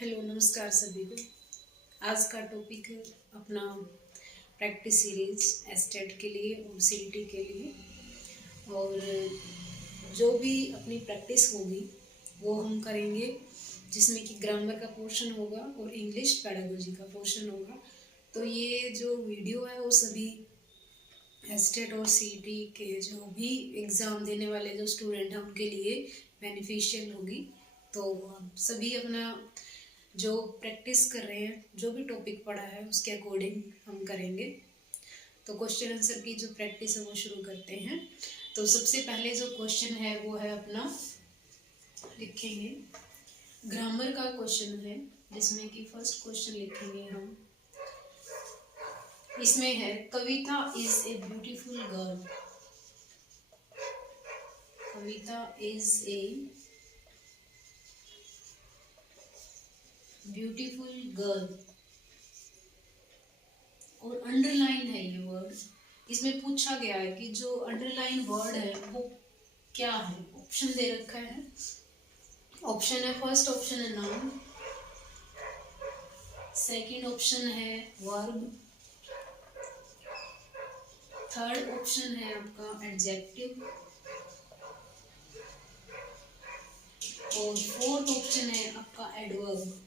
Hello, नमस्कार सभी को। आज का टॉपिक है अपना प्रैक्टिस सीरीज एस्टेट के लिए और सीईटी के लिए। और जो भी अपनी प्रैक्टिस होगी वो हम करेंगे, जिसमें कि ग्रामर का पोर्शन होगा और इंग्लिश पेडागोजी का पोर्शन होगा। तो ये जो वीडियो है वो सभी एस्टेट और सीईटी के जो भी एग्ज़ाम देने वाले जो स्टूडेंट हैं उनके लिए बेनिफिशियल होगी। तो सभी अपना जो प्रैक्टिस कर रहे हैं, जो भी टॉपिक पढ़ा है उसके अकॉर्डिंग हम करेंगे। तो क्वेश्चन आंसर की जो प्रैक्टिस है वो शुरू करते हैं। तो सबसे पहले जो क्वेश्चन है वो है अपना, लिखेंगे ग्रामर का क्वेश्चन है, जिसमें कि फर्स्ट क्वेश्चन लिखेंगे हम। इसमें है Kavita is a beautiful girl. Kavita is a beautiful girl और अंडरलाइन है ये वर्ड। इसमें पूछा गया है कि जो अंडरलाइन वर्ड है वो क्या है। ऑप्शन दे रखा है। ऑप्शन है, फर्स्ट ऑप्शन है नाउन, सेकंड ऑप्शन है वर्ब, थर्ड ऑप्शन है आपका एडजेक्टिव और फोर्थ ऑप्शन है आपका एडवर्ब।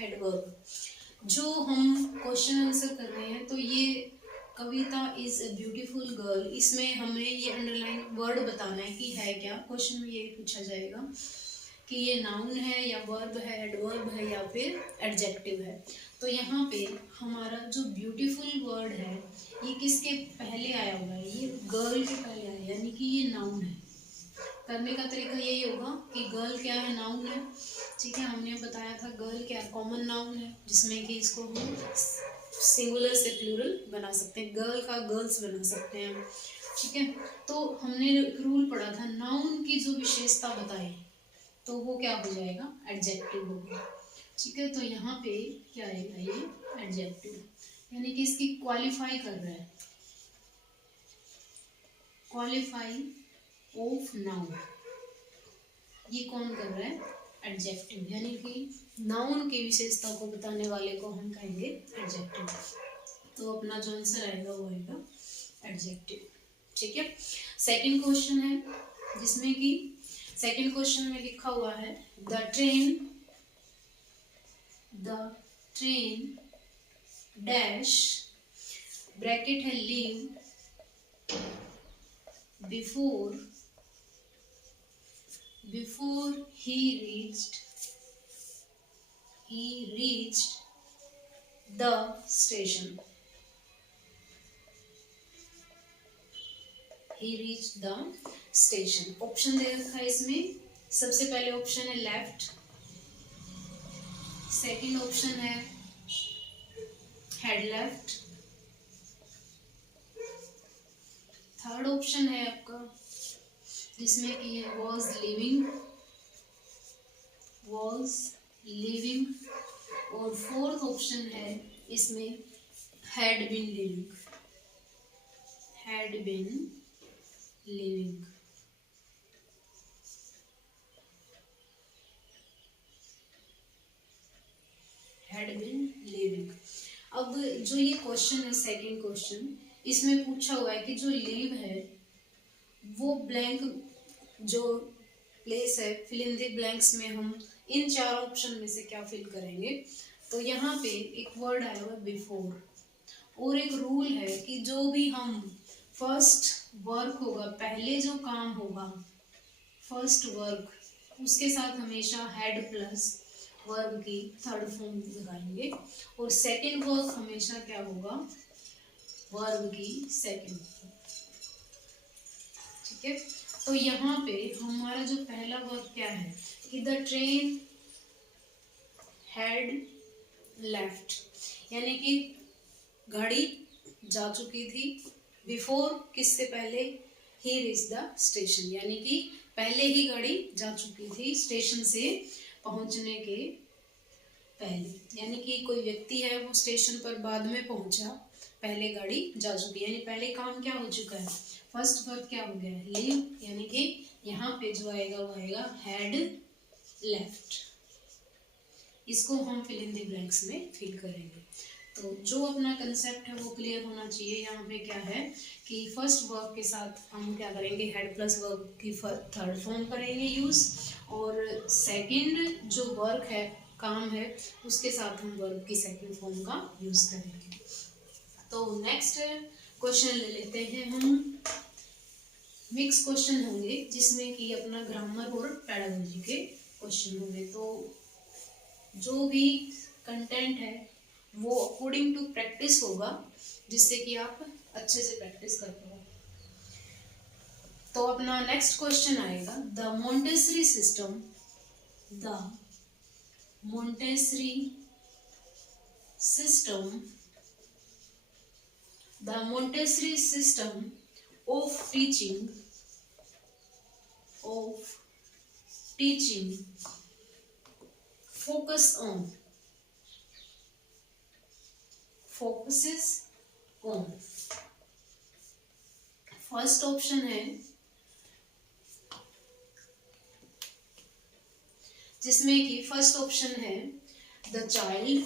एडवर्ब जो हम क्वेश्चन आंसर कर रहे हैं, तो ये कविता इज अ ब्यूटीफुल गर्ल, इसमें हमें ये अंडरलाइन वर्ड बताना है कि है क्या। क्वेश्चन में ये पूछा जाएगा कि ये नाउन है या वर्ब है, एडवर्ब है या फिर एडजेक्टिव है। तो यहाँ पे हमारा जो ब्यूटीफुल वर्ड है ये किसके पहले आया हुआ है, ये गर्ल के पहले आया, यानी कि ये नाउन है। करने का तरीका यही होगा कि गर्ल क्या है, नाउन है। ठीक है, हमने बताया था गर्ल क्या कॉमन नाउन है, जिसमें कि इसको हम सिंगुलर से प्लूरल बना सकते हैं, गर्ल का गर्ल्स बना सकते हैं। ठीक है, तो हमने रूल पढ़ा था, नाउन की जो विशेषता बताए तो वो क्या हो जाएगा, एडजेक्टिव होगा। ठीक है, तो यहाँ पे क्या आएगा, ये एडजेक्टिव, यानी कि इसकी क्वालिफाई कर रहा है, क्वालिफाई ऑफ नाउन। ये कौन कर रहा है, एडजेक्टिव, यानी कि नाउन की विशेषता को बताने वाले को हम कहेंगे एडजेक्टिव। तो अपना जो आंसर आएगा वो आएगा एडजेक्टिव। ठीक है, सेकंड क्वेश्चन है, जिसमें कि सेकंड क्वेश्चन में लिखा हुआ है द ट्रेन डैश, ब्रैकेट है leave before he reached the station. He reached the station. Option दे रखा है इसमें। सबसे पहले ऑप्शन है लेफ्ट, सेकंड ऑप्शन है हेड लेफ्ट, थर्ड ऑप्शन है आपका जिसमें कि है was living और फोर्थ ऑप्शन है इसमें had been living। had been living। अब जो ये क्वेश्चन है, सेकंड क्वेश्चन, इसमें पूछा हुआ है कि जो लिव है वो ब्लैंक जो प्लेस है, फिल इन द ब्लैंक्स में हम इन चार ऑप्शन में से क्या फिल करेंगे। तो यहाँ पे एक वर्ड आया हुआ बिफोर, और एक रूल है कि जो भी हम फर्स्ट वर्क होगा, पहले जो काम होगा फर्स्ट वर्क, उसके साथ हमेशा हेड प्लस वर्ब की थर्ड फॉर्म लगाएंगे, और सेकंड वर्क हमेशा क्या होगा, वर्ब की सेकंड फॉर्म। ठीक है, तो यहाँ पे हमारा जो पहला वर्ब क्या है कि द ट्रेन हैड लेफ्ट, यानी कि गाड़ी जा चुकी थी, बिफोर किससे पहले, ही रीच द स्टेशन, यानी कि पहले ही गाड़ी जा चुकी थी स्टेशन से पहुंचने के पहले, यानी कि कोई व्यक्ति है वो स्टेशन पर बाद में पहुंचा, पहले गाड़ी जा चुकी है, यानी पहले काम क्या हो चुका है, फर्स्ट वर्ब क्या हो गया है, लीव, यानी कि यहाँ पे जो आएगा वो आएगा हैड लेफ्ट। इसको हम फिल इन द ब्लैंक्स में फिल करेंगे। तो जो अपना कंसेप्ट है वो क्लियर होना चाहिए। यहाँ पे क्या है कि फर्स्ट वर्ब के साथ हम क्या करेंगे, हेड प्लस वर्ब की थर्ड फॉर्म करेंगे यूज, और सेकंड जो वर्क है, काम है, उसके साथ हम वर्ब की सेकंड फॉर्म का यूज करेंगे। तो नेक्स्ट क्वेश्चन ले लेते हैं हम। मिक्स क्वेश्चन होंगे जिसमें कि अपना ग्रामर और पैडागोजी के क्वेश्चन होंगे। तो जो भी कंटेंट है वो अकॉर्डिंग टू प्रैक्टिस होगा, जिससे कि आप अच्छे से प्रैक्टिस कर पाओ। तो अपना नेक्स्ट क्वेश्चन आएगा, the Montessori system, the Montessori system, the Montessori system of teaching focuses on। First option है जिसमें कि फर्स्ट ऑप्शन है the child,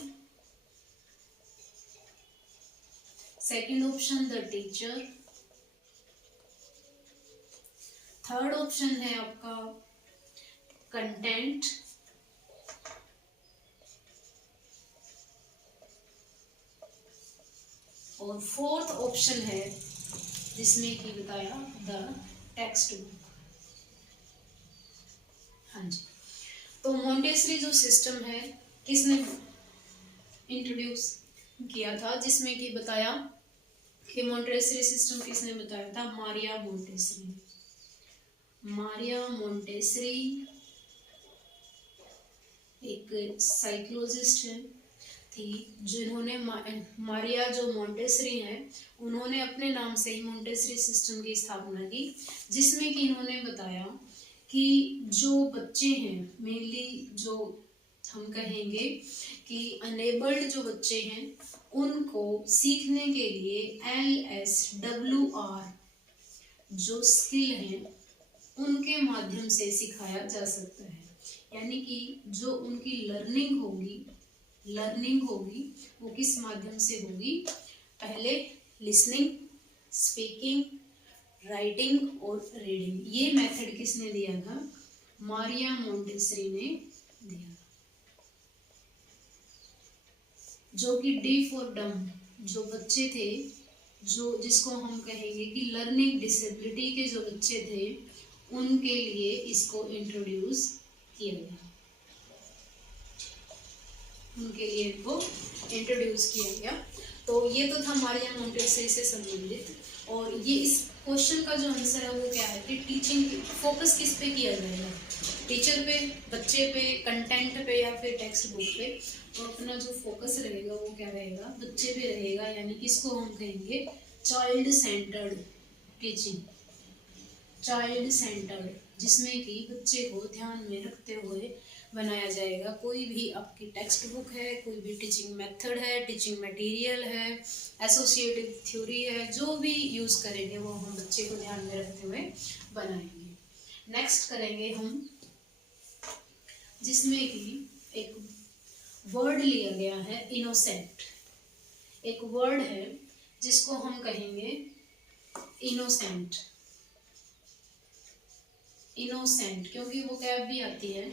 second option the teacher, third option है आपका कंटेंट, और फोर्थ ऑप्शन है जिसमें कि बताया द टेक्स्ट बुक। हाँ जी, तो मोंटेसरी जो सिस्टम है किसने इंट्रोड्यूस किया था, जिसमें कि बताया कि मोंटेसरी सिस्टम किसने बताया था, मारिया मोंटेसरी। मारिया मोंटेसरी एक साइकोलॉजिस्ट है थी, जिन्होंने मारिया जो मोंटेसरी है उन्होंने अपने नाम से ही मोंटेसरी सिस्टम की स्थापना की, जिसमें कि इन्होंने बताया कि जो बच्चे हैं, मेनली जो हम कहेंगे कि अनेबल्ड जो बच्चे हैं, उनको सीखने के लिए LSWR जो स्किल है उनके माध्यम से सिखाया जा सकता है। यानी कि जो उनकी लर्निंग होगी वो किस माध्यम से होगी, पहले लिसनिंग, स्पीकिंग, राइटिंग और रीडिंग। ये मेथड किसने दिया था, मारिया मोंटेसरी ने दिया, जो कि डी फॉर डम जो बच्चे थे, जो जिसको हम कहेंगे कि लर्निंग डिसेबिलिटी के जो बच्चे थे, उनके लिए इसको इंट्रोड्यूस किया गया, उनके लिए इनको इंट्रोड्यूस किया गया। तो ये तो था मारिया मोंटेसरी से संबंधित। और ये इस क्वेश्चन का जो आंसर है वो क्या है कि टीचिंग फोकस किस पे किया जाएगा, टीचर पे, बच्चे पे, कंटेंट पे या फिर टेक्स्ट बुक पे। तो अपना जो फोकस रहेगा वो क्या रहेगा, बच्चे पे रहेगा, यानी कि इसको हम कहेंगे child centred teaching, child centred, जिसमें कि बच्चे को ध्यान में रखते हुए बनाया जाएगा। कोई भी आपकी टेक्स्ट बुक है, कोई भी टीचिंग मेथड है, टीचिंग मटेरियल है, एसोसिएटिव थ्योरी है, जो भी यूज़ करेंगे वो हम बच्चे को ध्यान में रखते हुए बनाएंगे। नेक्स्ट करेंगे हम, जिसमें कि एक वर्ड लिया गया है इनोसेंट। एक वर्ड है जिसको हम कहेंगे इनोसेंट। इनोसेंट क्योंकि वो कैब भी आती है,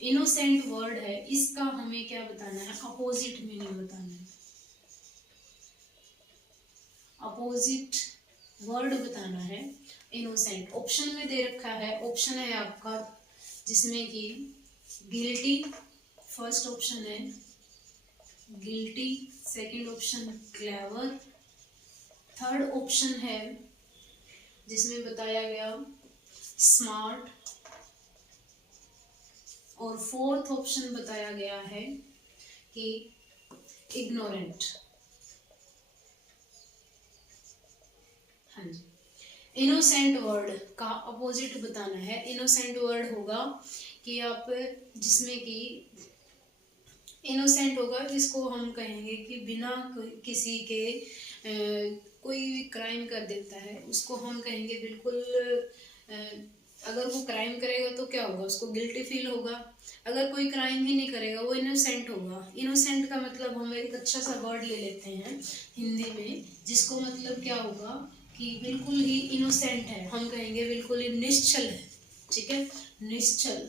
इनोसेंट वर्ड है, इसका हमें क्या बताना है, अपोजिट मीनिंग बताना है, अपोजिट वर्ड बताना है इनोसेंट। ऑप्शन में दे रखा है, ऑप्शन है आपका जिसमें कि गिल्टी, फर्स्ट ऑप्शन है guilty, second option clever, third option है जिसमें बताया गया स्मार्ट, और फोर्थ ऑप्शन बताया गया है कि इग्नोरेंट। हाँ जी, इनोसेंट वर्ड का अपोजिट बताना है। इनोसेंट वर्ड होगा कि आप जिसमें कि इनोसेंट होगा जिसको हम कहेंगे कि बिना किसी के कोई भी क्राइम कर देता है, उसको हम कहेंगे बिल्कुल अगर वो क्राइम करेगा तो क्या होगा, उसको गिल्टी फील होगा। अगर कोई क्राइम ही नहीं करेगा वो इनोसेंट होगा। इनोसेंट का मतलब हम एक अच्छा सा वर्ड ले लेते हैं हिंदी में, जिसको मतलब क्या होगा कि बिल्कुल ही इनोसेंट है, हम कहेंगे बिल्कुल ही निश्चल है। ठीक है, निश्चल।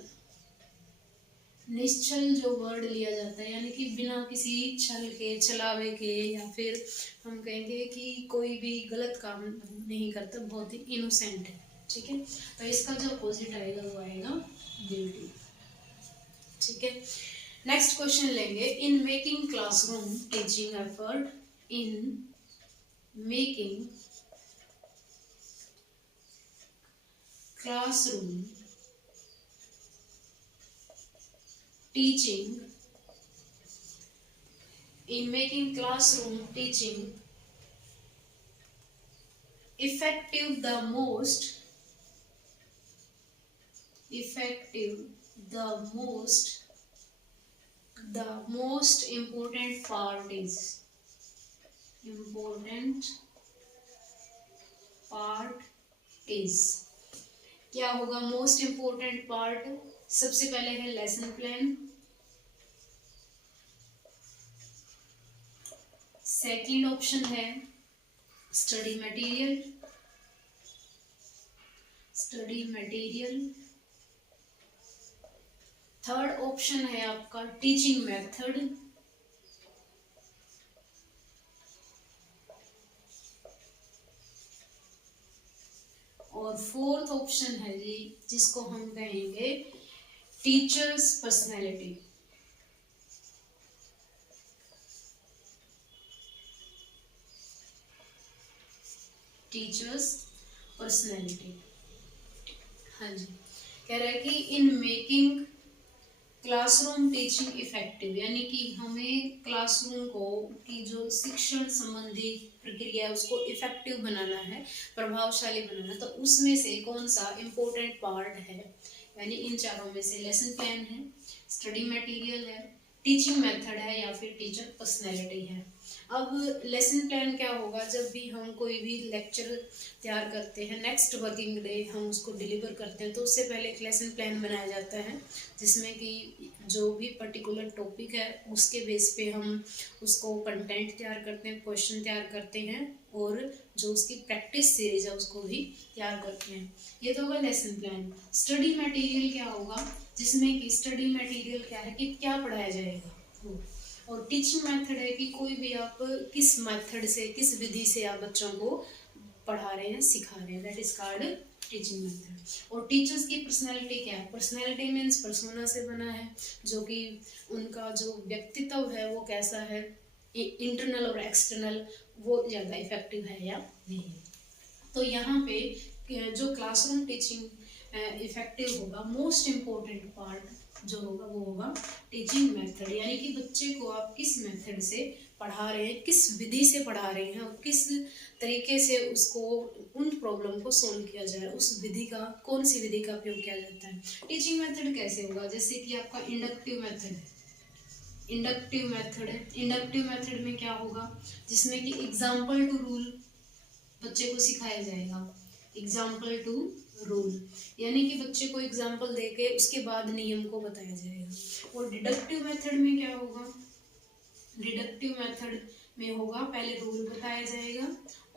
निश्चल जो वर्ड लिया जाता है यानी कि बिना किसी छल के, छलावे के, या फिर हम कहेंगे कि कोई भी गलत काम नहीं करता, बहुत ही इनोसेंट है। ठीक है, तो इसका जो अपोजिट आएगा वो आएगा गिल्टी। ठीक है, नेक्स्ट क्वेश्चन लेंगे। In making classroom teaching effort, in making classroom teaching, in making classroom teaching effective, the most effective, the most important part is क्या होगा मोस्ट इम्पोर्टेंट पार्ट? सबसे पहले है लेसन प्लान, सेकंड ऑप्शन है study material, third option है आपका teaching method, और fourth option है जी जिसको हम कहेंगे टीचर्स पर्सनैलिटी। टीचर्स पर्सनैलिटी, हाँ जी। कह रहा है कि in making classroom teaching effective, यानी कि हमें क्लासरूम को की जो शिक्षण संबंधी प्रक्रिया है उसको इफेक्टिव बनाना है, प्रभावशाली बनाना, तो उसमें से कौन सा इम्पोर्टेंट पार्ट है? यानी इन चारों में से लेसन प्लान है, स्टडी मटेरियल है, टीचिंग मेथड है, या फिर टीचर पर्सनैलिटी है। अब लेसन प्लान क्या होगा? जब भी हम कोई भी लेक्चर तैयार करते हैं, नेक्स्ट वर्किंग डे हम उसको डिलीवर करते हैं, तो उससे पहले एक लेसन प्लान बनाया जाता है जिसमें कि जो भी पर्टिकुलर टॉपिक है उसके बेस पे हम उसको कंटेंट तैयार करते हैं, क्वेश्चन तैयार करते हैं, और जो उसकी प्रैक्टिस सीरीज है उसको भी तैयार करते हैं। ये तो होगा लेसन प्लान। स्टडी मटेरियल क्या होगा? जिसमें कि स्टडी मटेरियल क्या है कि क्या पढ़ाया जाएगा वो, और टीचिंग मेथड है कि कोई भी आप किस मेथड से, किस विधि से आप बच्चों को पढ़ा रहे हैं, सिखा रहे हैं, that is called teaching method. और टीचर्स की पर्सनैलिटी क्या है? पर्सनैलिटी मीन्स पर्सोना से बना है, जो कि उनका जो व्यक्तित्व है वो कैसा है, इंटरनल और एक्सटर्नल, वो ज़्यादा इफेक्टिव है या नहीं। तो यहाँ पे जो क्लासरूम टीचिंग इफेक्टिव होगा, मोस्ट इम्पोर्टेंट पार्ट जो होगा वो होगा टीचिंग मेथड, यानी कि बच्चे को आप किस मेथड से पढ़ा रहे हैं, किस विधि से पढ़ा रहे हैं, और किस तरीके से उसको उन प्रॉब्लम को सोल्व किया जाए, उस विधि का, कौन सी विधि का उपयोग किया जाता है। टीचिंग मेथड कैसे होगा? जैसे कि आपका इंडक्टिव मेथड है, इंडक्टिव मेथड में क्या होगा? जिसमें कि एग्जाम्पल टू रूल बच्चे को सिखाया जाएगा, एग्जाम्पल टू रूल, यानी कि बच्चे को एग्जाम्पल देके उसके बाद नियम को बताया जाएगा। और डिडक्टिव मेथड में क्या होगा? डिडक्टिव मेथड में होगा पहले रूल बताया जाएगा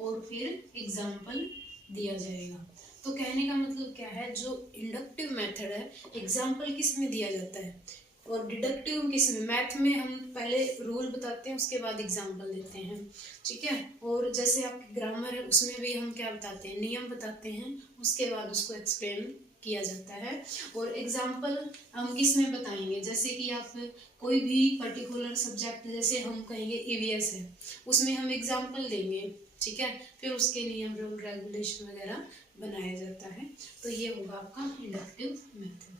और फिर एग्जाम्पल दिया जाएगा। तो कहने का मतलब क्या है, जो इंडक्टिव मेथड है एग्जाम्पल किस में दिया जाता है, और डिडक्टिव किस में? मैथ में हम पहले रूल बताते हैं उसके बाद एग्जाम्पल देते हैं। ठीक है, और जैसे आपकी ग्रामर है उसमें भी हम क्या बताते हैं? नियम बताते हैं, उसके बाद उसको एक्सप्लेन किया जाता है। और एग्जाम्पल हम किस में बताएंगे? जैसे कि आप कोई भी पर्टिकुलर सब्जेक्ट, जैसे हम कहेंगे ईवीएस है, उसमें हम एग्जाम्पल देंगे, ठीक है, फिर उसके नियम, रूल, रेगुलेशन वगैरह बनाया जाता है। तो ये होगा आपका इंडक्टिव मेथड।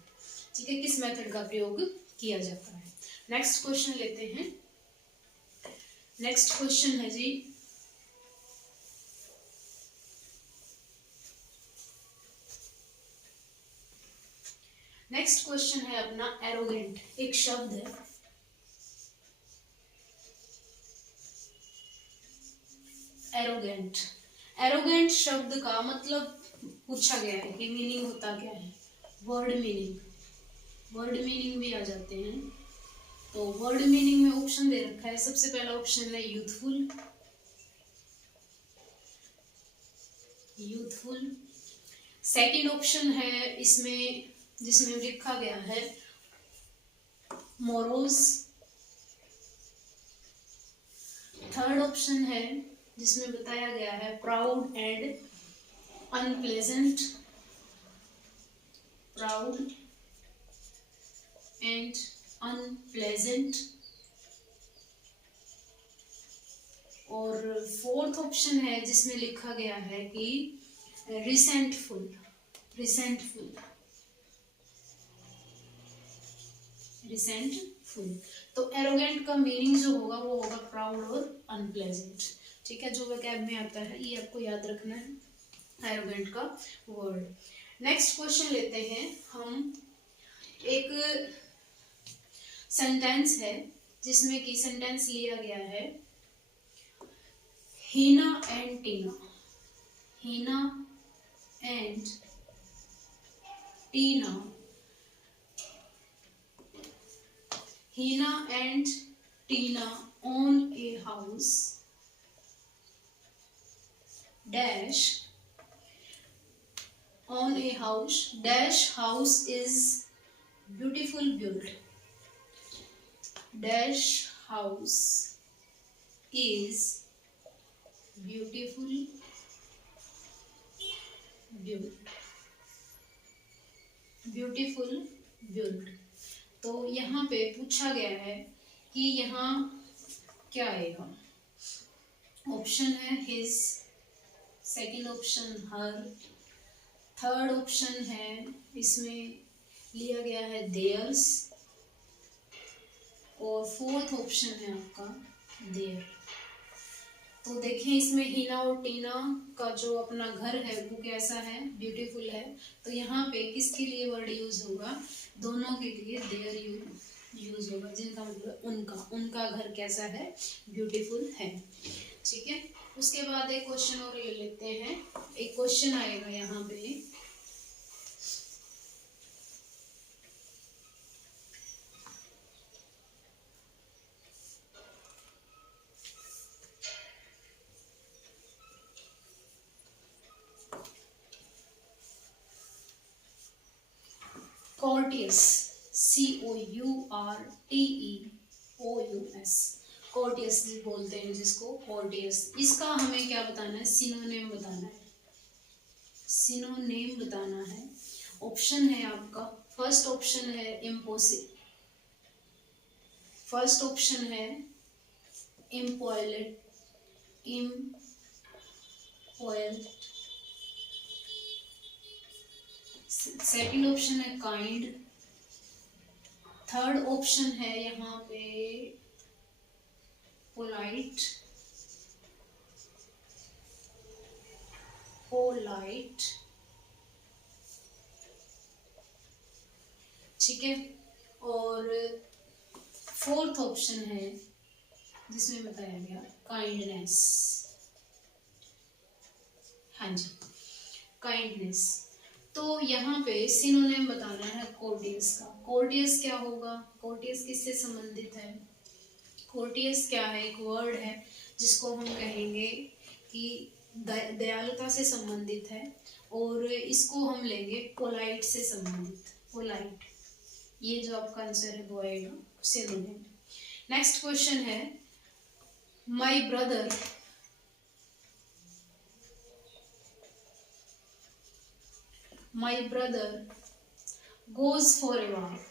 ठीक है, किस मेथड का प्रयोग किया जाता है। नेक्स्ट क्वेश्चन लेते हैं। नेक्स्ट क्वेश्चन है जी, नेक्स्ट क्वेश्चन है अपना एरोगेंट। एक शब्द है एरोगेंट। एरोगेंट शब्द का मतलब पूछा गया है कि मीनिंग होता क्या है। वर्ड मीनिंग, वर्ड मीनिंग भी आ जाते हैं। तो वर्ड मीनिंग में ऑप्शन दे रखा है। सबसे पहला ऑप्शन है यूथफुल, यूथफुल। सेकंड ऑप्शन है इसमें जिसमें लिखा गया है मोरोज। थर्ड ऑप्शन है जिसमें बताया गया है proud and unpleasant, proud and unpleasant. और फोर्थ ऑप्शन है जिसमें लिखा गया है कि रिसेंटफुल, रिसेंटफुल, रिसेंटफुल। तो एरोगेंट का मीनिंग जो होगा वो होगा प्राउड और अनप्लेजेंट। ठीक है, जो वोकैब में आता है ये आपको याद रखना है एरोगेंट का वर्ड। नेक्स्ट क्वेश्चन लेते हैं हम। एक सेंटेंस है जिसमें कि सेंटेंस लिया गया है Heena and Tina, Heena and Tina, Heena and Tina own a house dash, on a house dash house is beautiful built, dash house is beautiful built, beautiful built। तो यहाँ पे पूछा गया है कि यहाँ क्या आएगा। ऑप्शन है हिज, सेकंड ऑप्शन हर, थर्ड ऑप्शन है इसमें लिया गया है देयर्स, और फोर्थ ऑप्शन है आपका देयर। तो देखें इसमें हीना और टीना का जो अपना घर है वो कैसा है, ब्यूटीफुल है। तो यहाँ पे किसके लिए वर्ड यूज होगा, दोनों के लिए देयर यूज होगा, जिनका मतलब उनका, उनका घर कैसा है, ब्यूटीफुल है। ठीक है, उसके बाद एक क्वेश्चन और ले लेते हैं। एक क्वेश्चन आएगा यहाँ पे, courteous, courteous, courteous बोलते हैं जिसको, courteous। इसका हमें क्या बताना है, सिनोनिम बताना है, सिनोनिम बताना है। ऑप्शन है आपका, फर्स्ट ऑप्शन है इम्पोसिबल, फर्स्ट ऑप्शन है इम्पॉयलेट, इम्पॉयलेट, सेकंड ऑप्शन है काइंड, थर्ड ऑप्शन है यहाँ पे पोलाइट, पोलाइट। ठीक है, और फोर्थ ऑप्शन है जिसमें बताया गया काइंडनेस। हाँ जी, काइंडनेस। तो यहाँ पे सिनोनिम बताना है कोर्टियस का। कोर्टियस क्या होगा, कोर्टियस किससे संबंधित है, कोर्टियस क्या है, एक वर्ड है जिसको हम कहेंगे कि दयालुता से संबंधित है, और इसको हम लेंगे पोलाइट से संबंधित, पोलाइट। ये जो आपका आंसर है वो आएगा सिनोनिम। नेक्स्ट क्वेश्चन है my brother, my brother goes for a walk,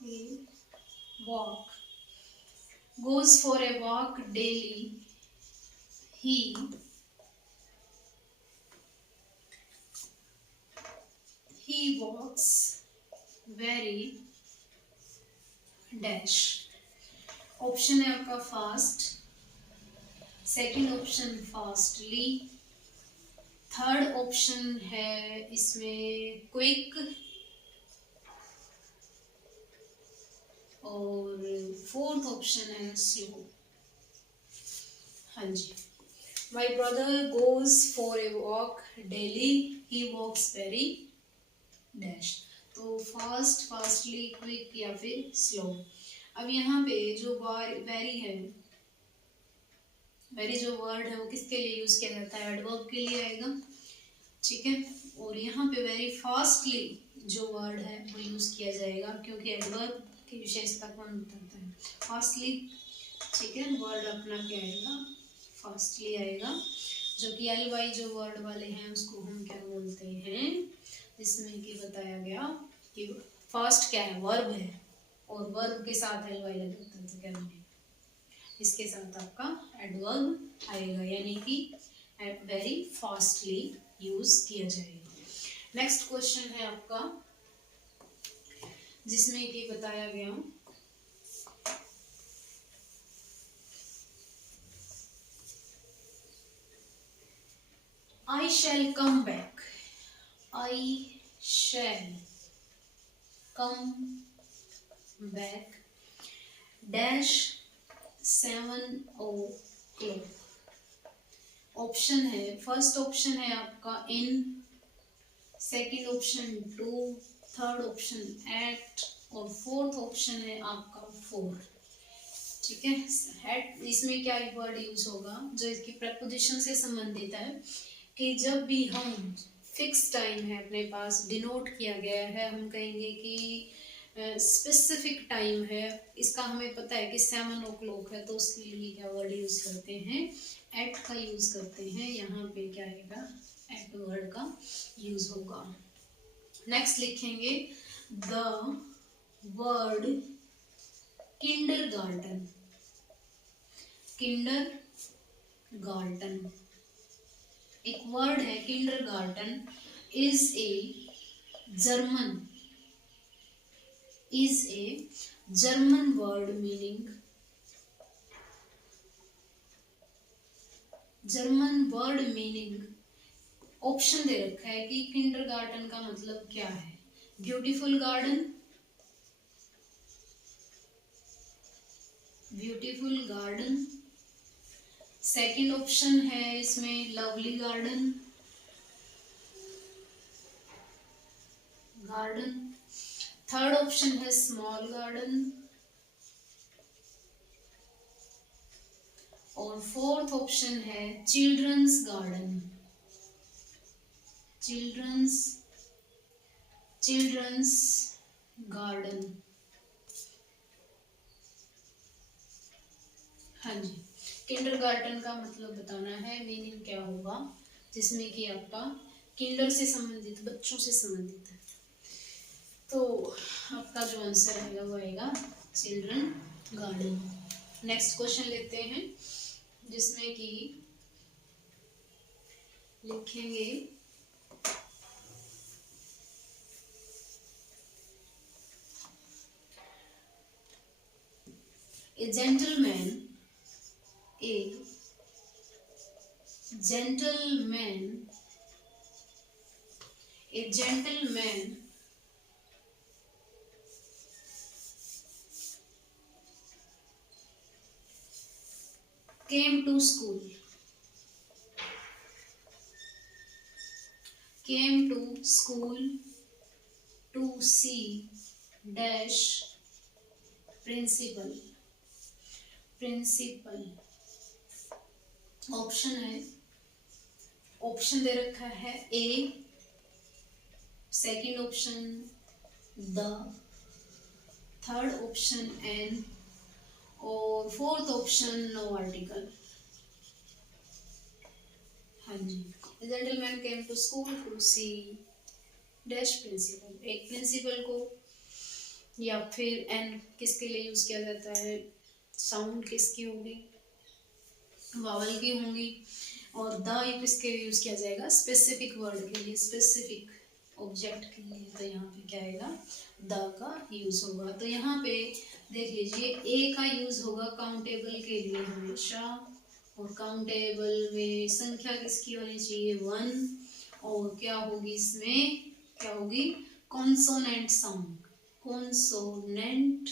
he walk, goes for a walk daily, he walks very dash। Option है आपका fast, second option fastly, third option है इसमें क्विक, और fourth option है slow. हाँ जी, my brother goes for a walk daily, he walks very dash. तो fast, fastly, quick या फिर स्लो। अब यहाँ पे जो वेरी है, वेरी जो वर्ड है वो किसके लिए यूज किया जाता है, एडवर्ब के लिए आएगा, ठीक है। और यहाँ पे वेरी फास्टली जो वर्ड है वो यूज किया जाएगा, क्योंकि एडवर्ब की विशेषता कौन बताता है, फास्टली, ठीक है। वर्ड अपना क्या आएगा, फास्टली आएगा, जो कि एल वाई जो वर्ड वाले हैं उसको हम क्या बोलते हैं, जिसमें कि बताया गया कि फास्ट क्या है, वर्ब है, और वर्ब के साथ एल वाई लग जाता है, तो क्या बनेगा, इसके साथ आपका एडवर्ब आएगा, यानी कि वेरी फास्टली यूज किया जाएगा। नेक्स्ट क्वेश्चन है आपका, जिसमें कि बताया गया I shall come back, I shall come back dash 7 o'clock। Option है, फर्स्ट ऑप्शन है आपका in, second option to, third option at, और फोर्थ ऑप्शन है आपका 4, ठीक है। एट, इसमें क्या वर्ड यूज होगा जो इसकी प्रपोजिशन से संबंधित है, कि जब भी हम फिक्स टाइम है अपने पास, डिनोट किया गया है, हम कहेंगे कि स्पेसिफिक टाइम है, इसका हमें पता है कि 7 o'clock है, तो उसके लिए क्या वर्ड यूज करते हैं, एट का यूज करते हैं। यहाँ पे क्या आएगा, एट वर्ड का यूज होगा। नेक्स्ट लिखेंगे द वर्ड किंडरगार्टन, किंडरगार्टन एक वर्ड है, kindergarten is a German, is a German word meaning, German word meaning, option दे रखा है कि किंडरगार्टन का मतलब क्या है, beautiful garden, beautiful garden, second option है इसमें lovely garden, garden, third option है स्मॉल गार्डन, और फोर्थ ऑप्शन है चिल्ड्रंस गार्डन, चिल्ड्रंस गार्डन। हाँ जी, किंडरगार्टन का मतलब बताना है, मीनिंग क्या होगा, जिसमें कि आपका किंडर से संबंधित, बच्चों से संबंधित है, तो आपका जो आंसर रहेगा वो आएगा चिल्ड्रन गार्डन। नेक्स्ट क्वेश्चन लेते हैं, जिसमें कि लिखेंगे A gentleman came to school, to see dash principal, option है, ऑप्शन दे रखा है A, second option the, third option an, और फोर्थ ऑप्शन नो आर्टिकल। हाँ जी, gentleman came to school to see dash principal, एक प्रिंसिपल को, या फिर एन किसके लिए यूज किया जाता है, साउंड किसकी होगी, वावल की होंगी, और द किसके लिए यूज किया जाएगा, स्पेसिफिक वर्ड के लिए, स्पेसिफिक ऑब्जेक्ट के लिए, तो यहाँ पे क्या आएगा, द का यूज होगा। तो यहाँ पे देख लीजिए, ए का यूज होगा काउंटेबल के लिए हमेशा, और काउंटेबल में संख्या किसकी होनी चाहिए, 1, और क्या होगी इसमें, क्या होगी, कॉन्सोनेंट साउंड, कॉन्सोनेंट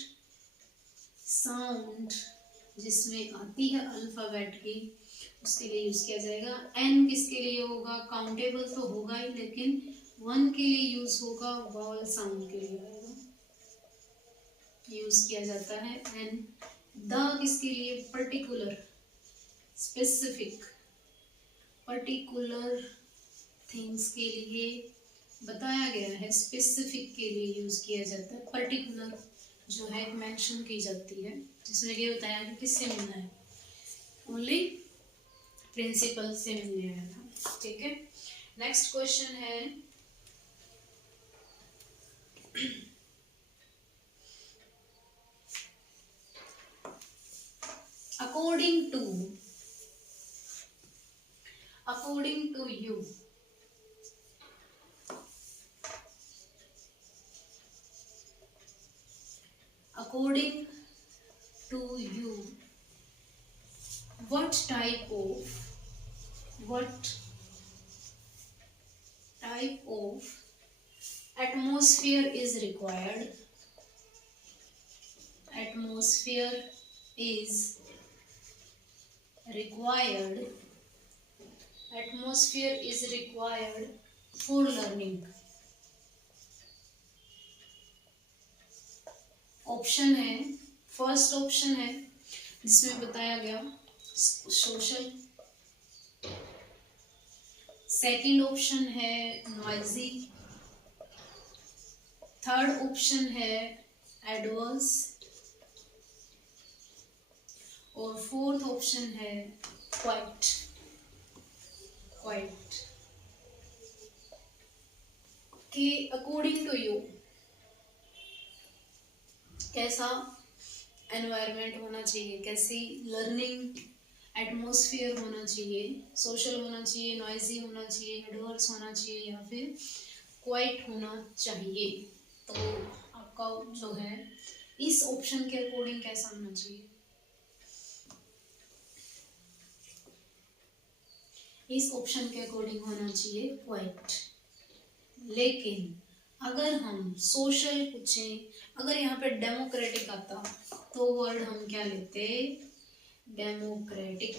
साउंड जिसमें आती है अल्फ़ाबेट की, उसके लिए यूज़ किया जाएगा। एन किसके लिए होगा? काउंटेबल तो होगा ही, लेकिन वन के लिए यूज़ होगा, वॉवल साउंड के लिए आएगा, यूज़ किया जाता है एन। द किसके लिए? पर्टिकुलर, स्पेसिफिक, पर्टिकुलर थिंग्स के लिए बताया गया है, स्पेसिफिक के लिए यूज़ किया जाता है। पर्टिकुलर जो है मेंशन की जाती है, जिसमें ये बताया कि किससे मिलना है, ओनली प्रिंसिपल से मिलने आया था। ठीक है, नेक्स्ट क्वेश्चन है according to you, according to you, what type of atmosphere is required? Atmosphere is required. Atmosphere is required for learning. Option है, फर्स्ट ऑप्शन है जिसमें बताया गया सोशल, सेकंड ऑप्शन है नॉइजी, थर्ड ऑप्शन है adverse, और fourth option है quite. कि अकॉर्डिंग टू यू कैसा एनवायरनमेंट होना चाहिए, कैसी लर्निंग एटमॉस्फेयर होना चाहिए, सोशल होना चाहिए, नॉइजी होना चाहिए, एडवर्स होना चाहिए, या फिर क्वाइट होना चाहिए। तो आपका जो है इस ऑप्शन के अकॉर्डिंग कैसा होना चाहिए? इस ऑप्शन के अकॉर्डिंग होना चाहिए क्वाइट। लेकिन अगर हम सोशल पूछें, अगर यहाँ पे डेमोक्रेटिक आता तो वर्ड हम क्या लेते? डेमोक्रेटिक।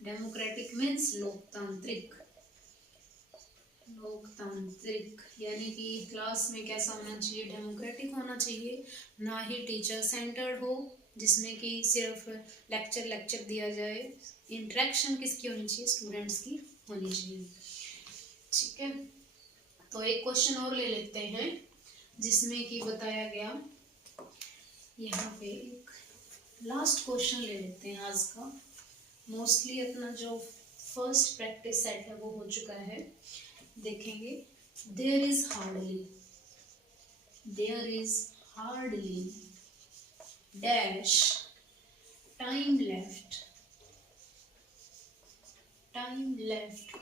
डेमोक्रेटिक मीन्स लोकतांत्रिक। यानी कि क्लास में कैसा होना चाहिए? डेमोक्रेटिक होना चाहिए, ना ही टीचर सेंटर्ड हो जिसमें कि सिर्फ लेक्चर दिया जाए। इंटरेक्शन किसकी होनी चाहिए? स्टूडेंट्स की होनी चाहिए। ठीक है, तो एक क्वेश्चन और ले लेते हैं जिसमें कि बताया गया, यहाँ पे एक लास्ट क्वेश्चन ले लेते हैं आज का। मोस्टली अपना जो फर्स्ट प्रैक्टिस सेट है वो हो चुका है, देखेंगे। There is hardly dash time left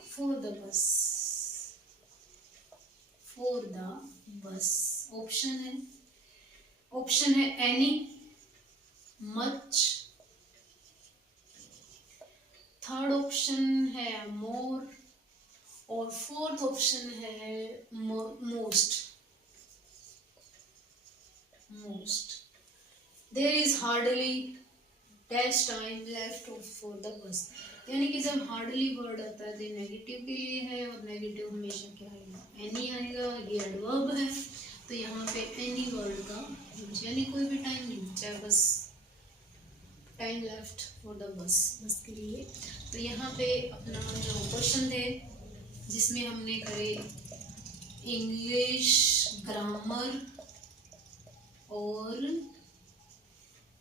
for the bus. Option है एनी, मच, थर्ड ऑप्शन है मोर, और फोर्थ ऑप्शन है most. There is hardly dash time left for the bus. यानी कि जब हार्डली वर्ड आता है तो नेगेटिव के लिए है, और नेगेटिव हमेशा क्या आएगा? एनी आएगा। ये एडवर्ब है तो यहाँ पे एनी वर्ड का यूज, यानी कोई भी टाइम नहीं, चाहे बस टाइम लेफ्ट फॉर द बस के लिए। तो यहाँ पे अपना जो क्वेश्चन थे जिसमें हमने करे इंग्लिश ग्रामर और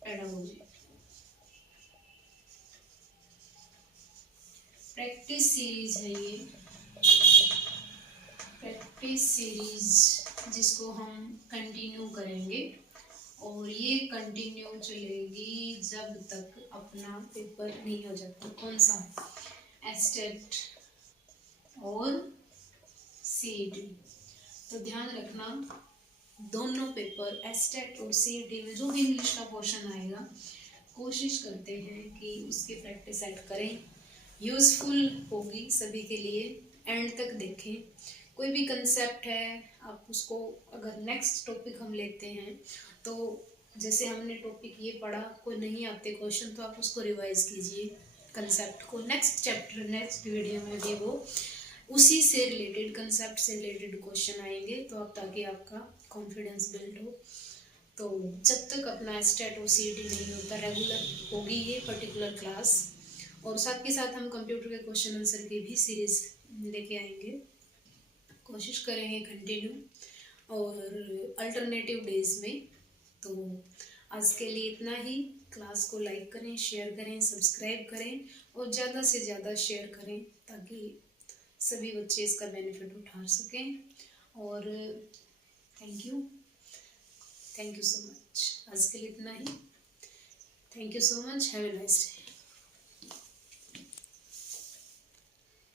पेडागोजी, प्रैक्टिस सीरीज है ये, प्रैक्टिस सीरीज जिसको हम कंटिन्यू करेंगे, और ये कंटिन्यू चलेगी जब तक अपना पेपर नहीं हो जाता। कौन सा? एस्टेट और सीईटी। तो ध्यान रखना, दोनों पेपर एस्टेट और सीईटी में जो भी इंग्लिश का पोर्शन आएगा, कोशिश करते हैं कि उसकी प्रैक्टिस सेट करें, यूज़फुल होगी सभी के लिए। एंड तक देखें, कोई भी कंसेप्ट है आप उसको, अगर नेक्स्ट टॉपिक हम लेते हैं तो जैसे हमने टॉपिक ये पढ़ा, कोई नहीं आते क्वेश्चन तो आप उसको रिवाइज कीजिए कंसेप्ट को। नेक्स्ट चैप्टर नेक्स्ट वीडियो में भी वो उसी से रिलेटेड कंसेप्ट से रिलेटेड क्वेश्चन आएंगे, तो अब ताकि आपका कॉन्फिडेंस बिल्ड हो। तो जब तक अपना स्टेट और सीईटी नहीं होता, रेगुलर होगी ये पर्टिकुलर क्लास, और साथ के साथ हम कंप्यूटर के क्वेश्चन आंसर की भी सीरीज लेके आएंगे। कोशिश करेंगे कंटिन्यू और अल्टरनेटिव डेज में। तो आज के लिए इतना ही। क्लास को लाइक करें, शेयर करें, सब्सक्राइब करें और ज़्यादा से ज़्यादा शेयर करें ताकि सभी बच्चे इसका बेनिफिट उठा सकें। और थैंक यू सो मच। आज के लिए इतना ही। Thank you so much. Have a nice day.